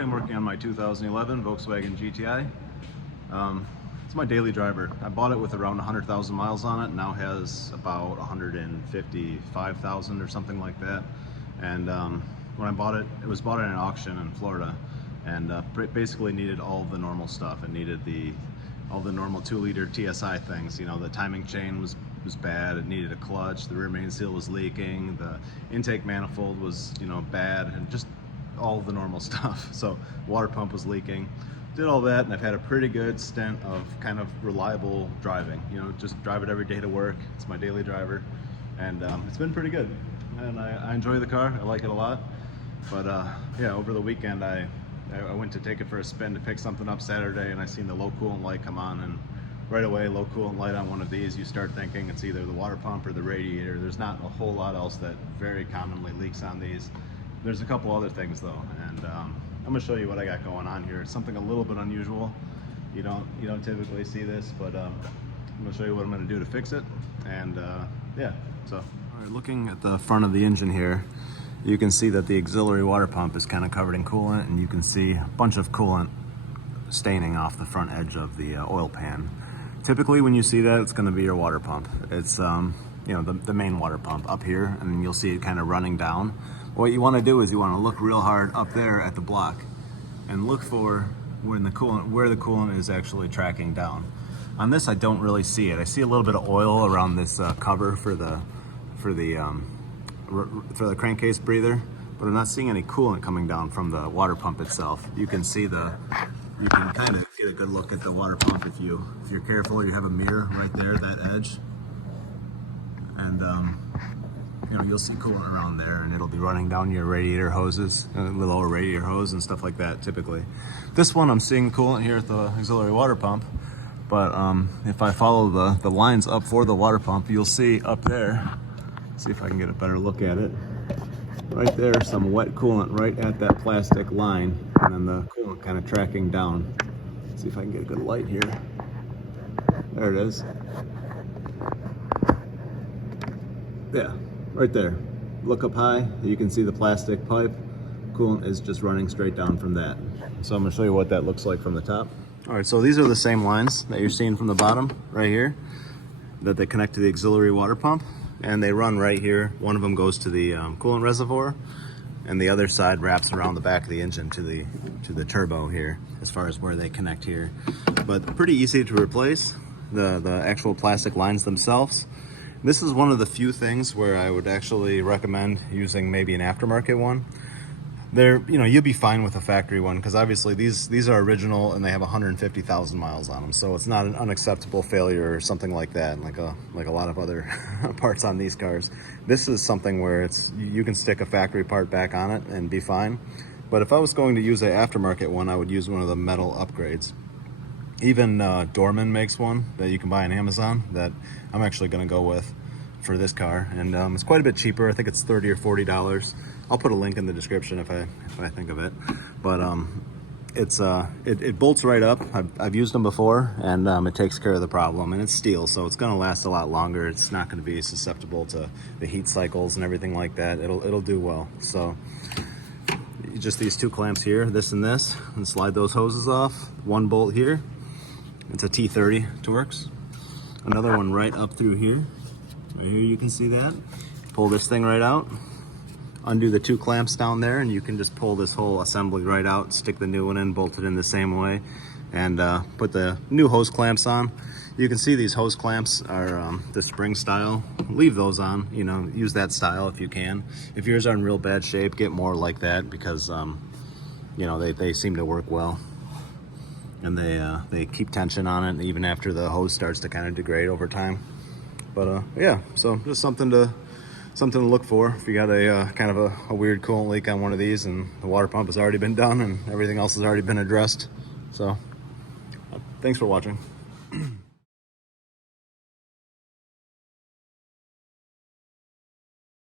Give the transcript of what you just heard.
today I'm working on my 2011 Volkswagen GTI. It's my daily driver. I bought it with around 100,000 miles on it. Now has about 155,000 or something like that. And when I bought it, it was bought at an auction in Florida, and basically needed all the normal stuff. It needed all the normal 2-liter TSI things. You know, the timing chain was bad. It needed a clutch. The rear main seal was leaking. The intake manifold was, bad, and just all the normal stuff. So water pump was leaking. Did all that, and I've had a pretty good stint of kind of reliable driving. Just drive it every day to work. It's my daily driver, and it's been pretty good. And I enjoy the car. I like it a lot. But yeah, over the weekend I went to take it for a spin to pick something up Saturday, and I seen the low coolant light come on, and right away, low coolant light on one of these, you start thinking it's either the water pump or the radiator. There's not a whole lot else that very commonly leaks on these. There's a couple other things though, and I'm gonna show you what I got going on here. It's something a little bit unusual. You don't typically see this, but I'm gonna show you what I'm gonna do to fix it. And yeah, so. All right, looking at the front of the engine here, you can see that the auxiliary water pump is kind of covered in coolant, and you can see a bunch of coolant staining off the front edge of the oil pan. Typically when you see that, it's gonna be your water pump. It's the main water pump up here, and then you'll see it kind of running down. What you want to do is you want to look real hard up there at the block and look for where the coolant is actually tracking down. On this, I don't really see it. I see a little bit of oil around this cover for the crankcase breather, but I'm not seeing any coolant coming down from the water pump itself. You can kind of get a good look at the water pump if you're careful. You have a mirror right there, that edge, and you'll see coolant around there, and it'll be running down your radiator hoses, the lower radiator hose and stuff like that. Typically, this one I'm seeing coolant here at the auxiliary water pump, but if I follow the lines up for the water pump, you'll see up there. See if I can get a better look at it. Right there, some wet coolant right at that plastic line, and then the coolant kind of tracking down. See if I can get a good light here. There it is. Yeah, right there. Look up high, you can see the plastic pipe. Coolant is just running straight down from that. So I'm gonna show you what that looks like from the top. All right, so these are the same lines that you're seeing from the bottom right here, that they connect to the auxiliary water pump. And they run right here. One of them goes to the coolant reservoir, and the other side wraps around the back of the engine to the turbo here, as far as where they connect here. But pretty easy to replace, the actual plastic lines themselves. This is one of the few things where I would actually recommend using maybe an aftermarket one. You'll be fine with a factory one, because obviously these are original and they have 150,000 miles on them, so it's not an unacceptable failure or something like that, like a lot of other parts on these cars. This is something where you can stick a factory part back on it and be fine. But if I was going to use an aftermarket one, I would use one of the metal upgrades. Even Dorman makes one that you can buy on Amazon that I'm actually going to go with for this car, and it's quite a bit cheaper. I think it's $30 or $40. I'll put a link in the description if I think of it. But it bolts right up. I've used them before, and it takes care of the problem. And it's steel, so it's going to last a lot longer. It's not going to be susceptible to the heat cycles and everything like that. It'll do well. So just these two clamps here, this and this, and slide those hoses off. One bolt here. It's a T30 Torx. Another one right up through here. Right here you can see that. Pull this thing right out. Undo the two clamps down there, and you can just pull this whole assembly right out, stick the new one in, bolt it in the same way, and put the new hose clamps on. You can see these hose clamps are the spring style. Leave those on, use that style if you can. If yours are in real bad shape, get more like that, because they seem to work well, and they keep tension on it even after the hose starts to kind of degrade over time. But yeah, so just something to look for if you got a kind of a weird coolant leak on one of these, and the water pump has already been done and everything else has already been addressed. So thanks for watching.